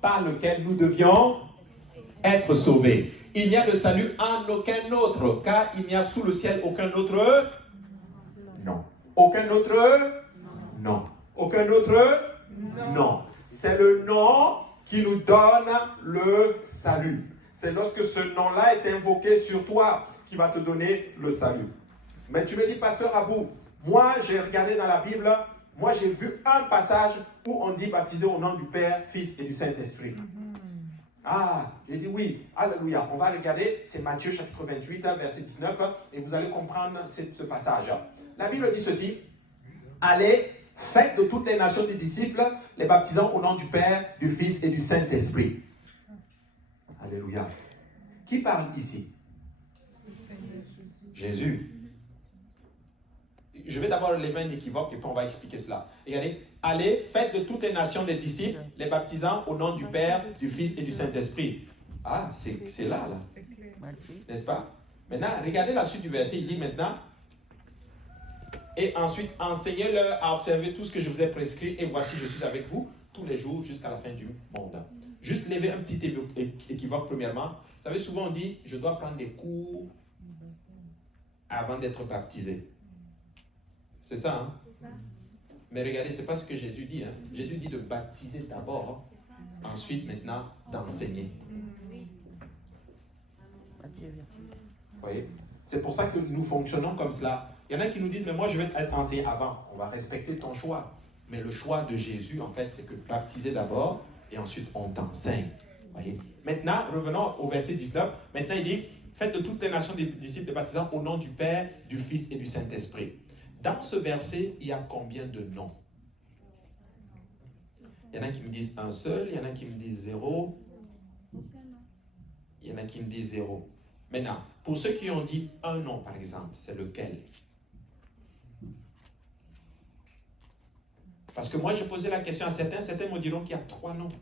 par lequel nous devions être sauvés. Il n'y a de salut en aucun autre, car il n'y a sous le ciel aucun autre. Non. Aucun autre? Non. Aucun autre? Non. C'est le nom qui nous donne le salut. C'est lorsque ce nom-là est invoqué sur toi qui va te donner le salut. Mais tu me dis, pasteur Abou, moi j'ai regardé dans la Bible, moi j'ai vu un passage où on dit baptiser au nom du Père, Fils et du Saint-Esprit. Ah, j'ai dit oui, alléluia. On va regarder, c'est Matthieu chapitre 28, verset 19, et vous allez comprendre ce passage. La Bible dit ceci, allez, faites de toutes les nations des disciples, les baptisant au nom du Père, du Fils et du Saint-Esprit. Alléluia. Qui parle ici? Jésus. Je vais d'abord lever un équivoque et puis on va expliquer cela. Regardez, allez, faites de toutes les nations des disciples, les baptisant au nom du Père, du Fils et du Saint-Esprit. Ah, c'est là. N'est-ce pas? Maintenant, regardez la suite du verset, il dit maintenant, et ensuite, enseignez-leur à observer tout ce que je vous ai prescrit, et voici, je suis avec vous tous les jours jusqu'à la fin du monde. Juste lever un petit équivoque premièrement. Vous savez, souvent on dit, je dois prendre des cours avant d'être baptisé. C'est ça, hein? Mais regardez, ce n'est pas ce que Jésus dit. Hein? Jésus dit de baptiser d'abord, ensuite maintenant d'enseigner. Vous voyez? C'est pour ça que nous fonctionnons comme cela. Il y en a qui nous disent, mais moi je vais être enseigné avant. On va respecter ton choix. Mais le choix de Jésus, en fait, c'est que baptiser d'abord et ensuite on t'enseigne. Voyez? Maintenant, revenons au verset 19. Maintenant, il dit, faites de toutes les nations des disciples les baptisant au nom du Père, du Fils et du Saint-Esprit. Dans ce verset, il y a combien de noms? Il y en a qui me disent un seul, il y en a qui me disent 0. Il y en a qui me disent 0. Maintenant, pour ceux qui ont dit un nom, par exemple, c'est lequel? Parce que moi, j'ai posé la question à certains me diront qu'il y a 3 noms.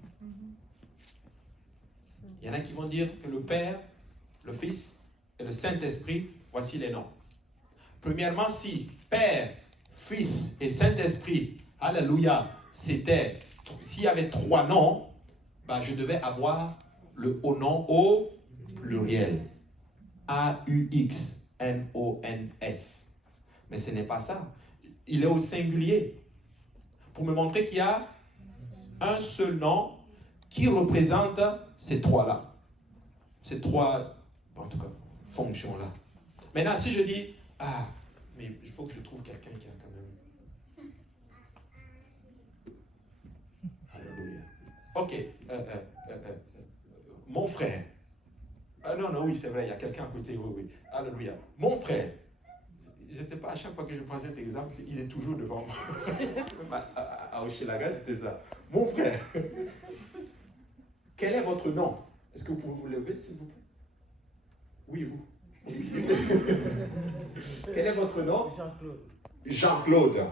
Il y en a qui vont dire que le Père, le Fils et le Saint-Esprit, voici les noms. Premièrement, si Père, Fils et Saint-Esprit, alléluia, s'il y avait 3 noms, ben je devais avoir le haut nom au pluriel. A-U-X-N-O-N-S. Mais ce n'est pas ça. Il est au singulier. Pour me montrer qu'il y a un seul nom qui représente ces 3-là. Ces 3, en tout cas, fonctions-là. Maintenant, si je dis, ah, mais il faut que je trouve quelqu'un qui a quand même... Alléluia. Ok. Mon frère. Non, oui, c'est vrai, il y a quelqu'un à côté, oui. Alléluia. Mon frère. Je ne sais pas, à chaque fois que je prends cet exemple, il est toujours devant moi. À Hochelaga, c'était ça. Mon frère. Quel est votre nom? Est-ce que vous pouvez vous lever, s'il vous plaît? Oui, vous. Quel est votre nom? Jean-Claude. Jean-Claude.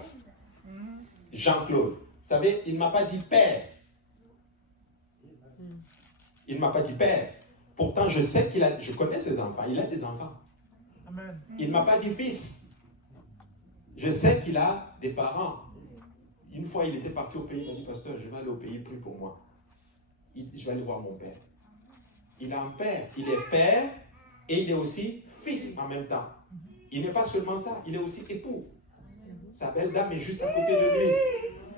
Jean-Claude. Vous savez, il ne m'a pas dit père. Il ne m'a pas dit père. Pourtant, je sais je connais ses enfants. Il a des enfants. Amen. Il ne m'a pas dit fils. Je sais qu'il a des parents. Une fois, il était parti au pays. Il m'a dit, pasteur, je vais aller au pays, prie pour moi. Je vais aller voir mon père. Il a un père. Il est père et il est aussi fils en même temps. Il n'est pas seulement ça, il est aussi époux. Sa belle dame est juste à côté de lui.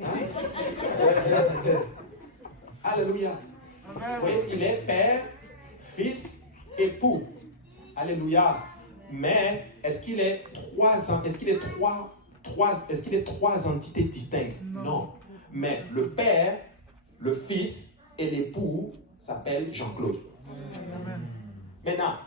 Hein? Alléluia. Vous voyez, il est père, fils, époux. Alléluia. Mais est-ce qu'il est trois entités distinctes? Non. Mais le père, le fils et l'époux s'appellent Jean-Claude. Maintenant,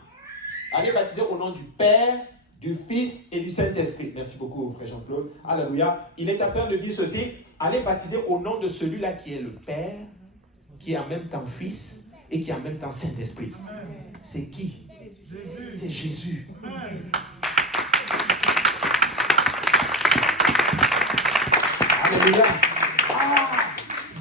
allez baptiser au nom du Père, du Fils et du Saint-Esprit. Merci beaucoup, frère Jean-Claude. Alléluia. Il est en train de dire ceci. Allez baptiser au nom de celui-là qui est le Père, qui est en même temps Fils et qui est en même temps Saint-Esprit. C'est qui? C'est Jésus. Alléluia.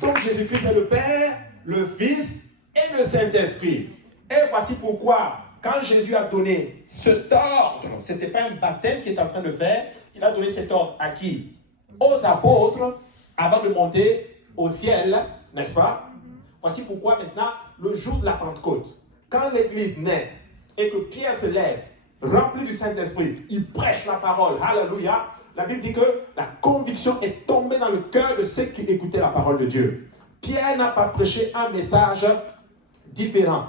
Donc Jésus-Christ est le Père, le Fils et le Saint-Esprit. Et voici pourquoi, quand Jésus a donné cet ordre, ce n'était pas un baptême qu'il est en train de faire, il a donné cet ordre à qui? Aux apôtres, avant de monter au ciel, n'est-ce pas? Voici pourquoi maintenant, le jour de la Pentecôte, quand l'église naît et que Pierre se lève, rempli du Saint-Esprit, il prêche la parole, alléluia. La Bible dit que la conviction est tombée dans le cœur de ceux qui écoutaient la parole de Dieu. Pierre n'a pas prêché un message différent.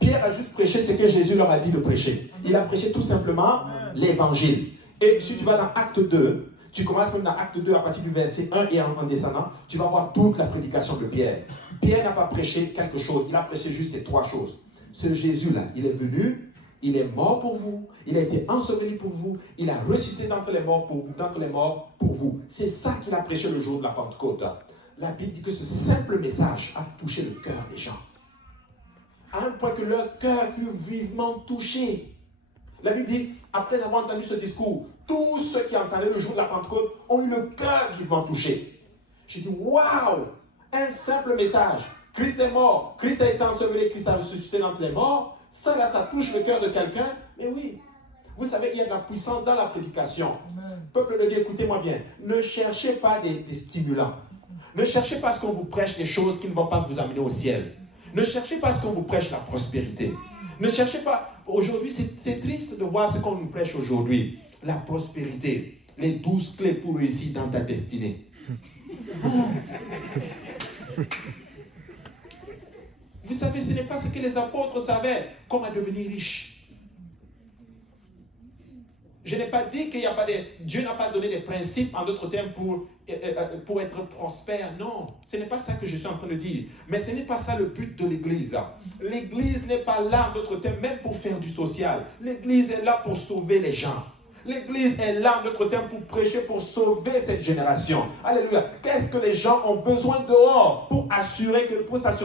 Pierre a juste prêché ce que Jésus leur a dit de prêcher. Il a prêché tout simplement l'évangile. Et si tu vas dans Acte 2, tu commences même dans Acte 2 à partir du verset 1 et en descendant, tu vas voir toute la prédication de Pierre. Pierre n'a pas prêché quelque chose, il a prêché juste ces trois choses. Ce Jésus-là, il est venu, il est mort pour vous, il a été enseveli pour vous, il a ressuscité d'entre les morts pour vous. C'est ça qu'il a prêché le jour de la Pentecôte. La Bible dit que ce simple message a touché le cœur des gens. À un point que leur cœur fut vivement touché. La Bible dit, après avoir entendu ce discours, tous ceux qui entendaient le jour de la Pentecôte ont eu le cœur vivement touché. J'ai dit, waouh! Un simple message. Christ est mort, Christ a été enseveli, Christ a ressuscité d'entre les morts. Ça, là, ça touche le cœur de quelqu'un. Mais oui, vous savez, il y a de la puissance dans la prédication. Peuple de Dieu, écoutez-moi bien. Ne cherchez pas des stimulants. Ne cherchez pas à ce qu'on vous prêche des choses qui ne vont pas vous amener au ciel. Ne cherchez pas à ce qu'on vous prêche la prospérité. Ne cherchez pas. Aujourd'hui, c'est triste de voir ce qu'on nous prêche aujourd'hui. La prospérité. Les 12 clés pour réussir dans ta destinée. Vous savez, ce n'est pas ce que les apôtres savaient, comment devenir riche. Je n'ai pas dit qu'il n'y a pas de... Dieu n'a pas donné des principes, en d'autres termes, pour être prospère. Non, ce n'est pas ça que je suis en train de dire. Mais ce n'est pas ça le but de l'Église. L'Église n'est pas là, en d'autres termes, même pour faire du social. L'Église est là pour sauver les gens. L'Église est là, en d'autres termes, pour prêcher, pour sauver cette génération. Alléluia. Qu'est-ce que les gens ont besoin dehors pour s'assurer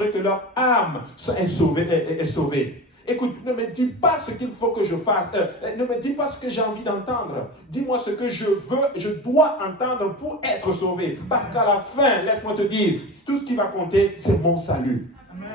que leur âme est sauvée. Écoute, ne me dis pas ce qu'il faut que je fasse. Ne me dis pas ce que j'ai envie d'entendre. Dis-moi ce que je dois entendre pour être sauvé. Parce qu'à la fin, laisse-moi te dire, tout ce qui va compter, c'est mon salut. Amen.